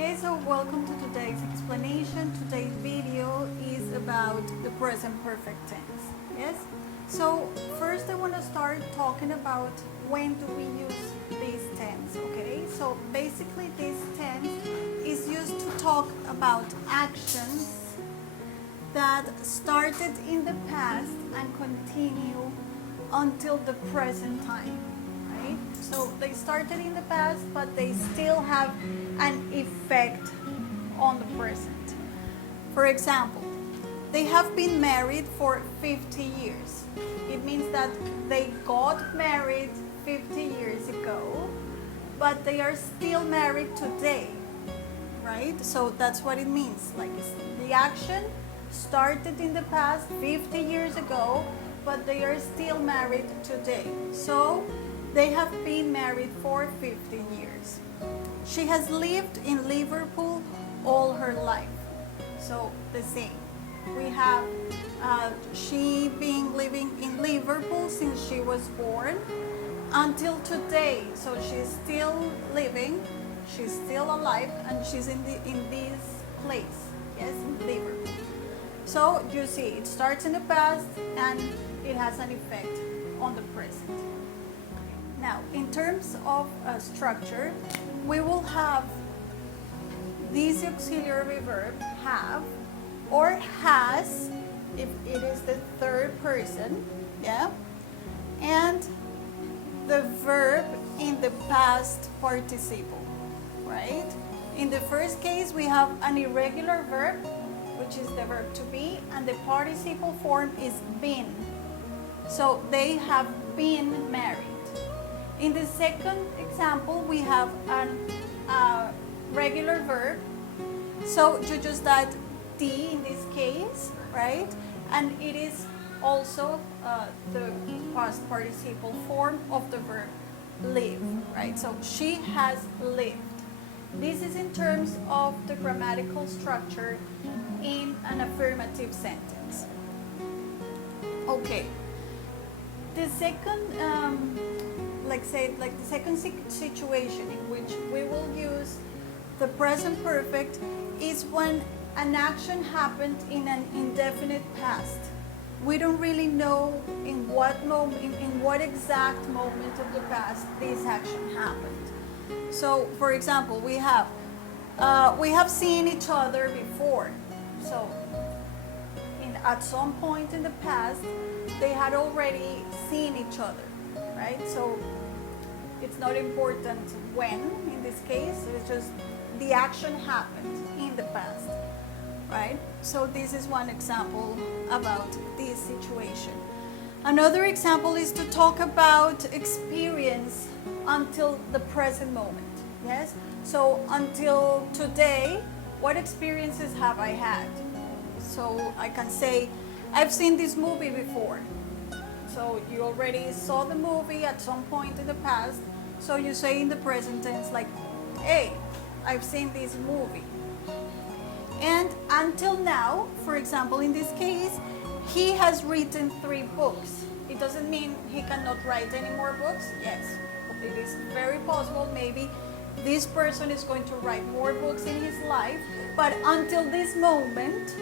Okay, so welcome to today's explanation. Today's video is about the present perfect tense. Yes? So first I want to start talking about when do we use this tense, okay? So basically this tense is used to talk about actions that started in the past and continue until the present time. So they started in the past, but they still have an effect on the present. For example, they have been married for 50 years. It means that they got married 50 years ago, but they are still married today, right? So that's what it means. Like the action started in the past 50 years ago, but they are still married today. So they have been married for 50 years. She has lived in Liverpool all her life. So the same. We have she been living in Liverpool since she was born until today. So she's still living, she's still alive, and she's in this place. Yes, in Liverpool. So you see, it starts in the past and it has an effect on the present. Now, in terms of structure, we will have this auxiliary verb, have, or has, if it is the third person, yeah, and the verb in the past participle, right? In the first case, we have an irregular verb, which is the verb to be, and the participle form is been. So they have been married. In the second example, we have a regular verb. So you just add D in this case, right? And it is also the past participle form of the verb live, right? So she has lived. This is in terms of the grammatical structure in an affirmative sentence. Okay. The second the second situation in which we will use the present perfect is when an action happened in an indefinite past. We don't really know in what moment, in what exact moment of the past this action happened. So, for example, we have seen each other before. So, at some point in the past, they had already seen each other, right? So it's not important when, in this case, it's just the action happened in the past, right? So this is one example about this situation. Another example is to talk about experience until the present moment, yes? So until today, what experiences have I had? So I can say, I've seen this movie before. So you already saw the movie at some point in the past. So you say in the present tense like, hey, I've seen this movie. And until now, for example, in this case, he has written 3 books. It doesn't mean he cannot write any more books. Yes, it is very possible. Maybe this person is going to write more books in his life. But until this moment,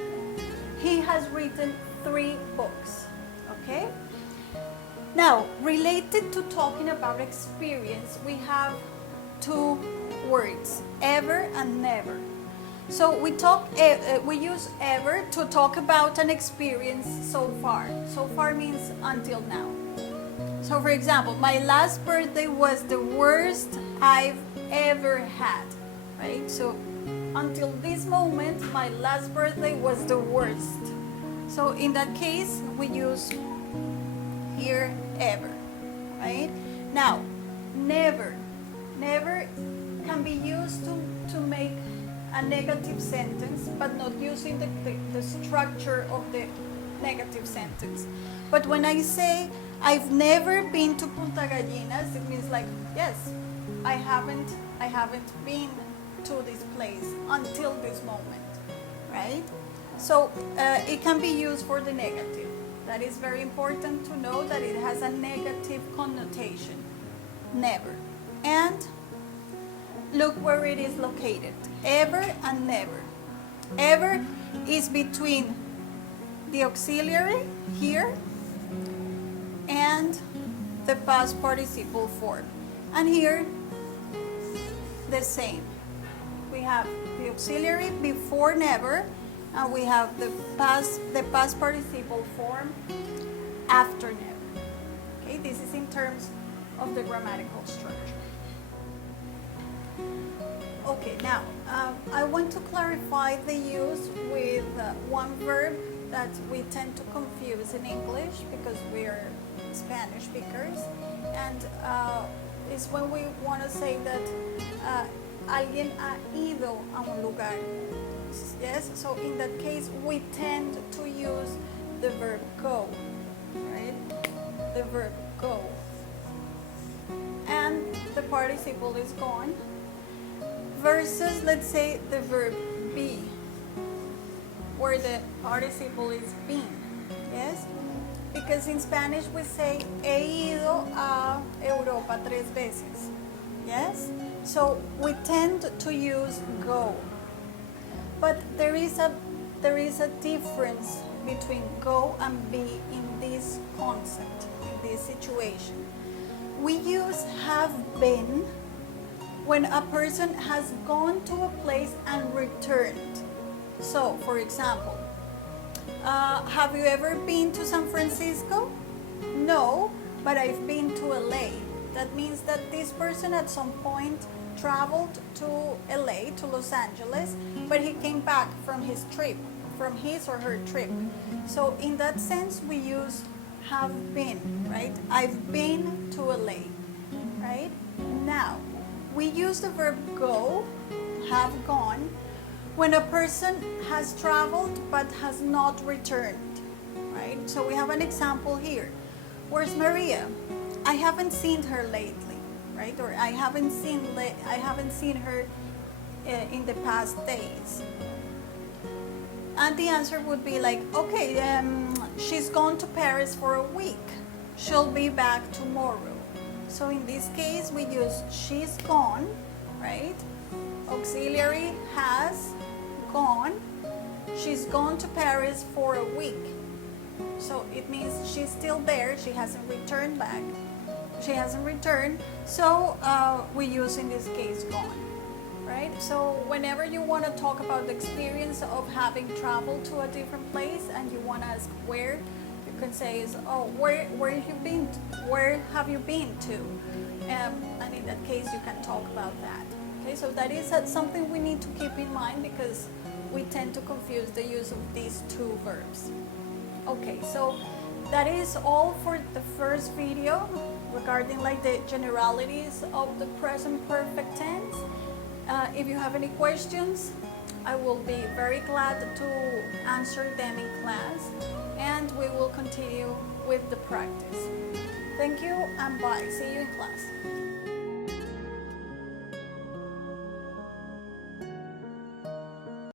he has written 3 books, okay? Now, related to talking about experience, we have 2 words, ever and never. So we use ever to talk about an experience so far. So far means until now. So for example, my last birthday was the worst I've ever had, right? So until this moment, my last birthday was the worst. So in that case, we use here ever, right? Now, never can be used to make a negative sentence, but not using the structure of the negative sentence. But when I say, I've never been to Punta Gallinas, it means like, yes, I haven't been to this place until this moment, right? So it can be used for the negative. That is very important to know that it has a negative connotation. Never. And look where it is located. Ever and never. Ever is between the auxiliary here and the past participle form. And here, the same. We have the auxiliary before never, and we have the past participle form after never. Okay, this is in terms of the grammatical structure. Okay, now I want to clarify the use with one verb that we tend to confuse in English because we're Spanish speakers, and is when we want to say that alguien ha ido a un lugar. Yes, so in that case we tend to use the verb go, right? The verb go, and the participle is gone, versus, let's say, the verb be, where the participle is been. Yes, because in Spanish we say he ido a Europa 3 veces. Yes, so we tend to use go, but there is a difference between go and be in this concept, in this situation. We use have been when a person has gone to a place and returned. So, for example, have you ever been to San Francisco? No, but I've been to LA. That means that this person at some point traveled to LA, to Los Angeles, but he came back from his trip, from his or her trip. So in that sense, we use have been, right? I've been to LA, right? Now, we use the verb go, have gone, when a person has traveled but has not returned, right? So we have an example here. Where's Maria? I haven't seen her lately, right? Or I haven't seen her in the past days. And the answer would be like, okay, she's gone to Paris for a week. She'll be back tomorrow. So in this case, we use she's gone, right? Auxiliary has gone. She's gone to Paris for a week. So it means she's still there. She hasn't returned back. She hasn't returned. So we use in this case gone, right? So whenever you want to talk about the experience of having traveled to a different place and you want to ask where, you can say is, oh, where have you been? Where have you been to? And in that case, you can talk about that. Okay, so that is something we need to keep in mind because we tend to confuse the use of these two verbs. Okay, so that is all for the first video regarding like the generalities of the present perfect tense. If you have any questions, I will be very glad to answer them in class, and we will continue with the practice. Thank you and bye. See you in class.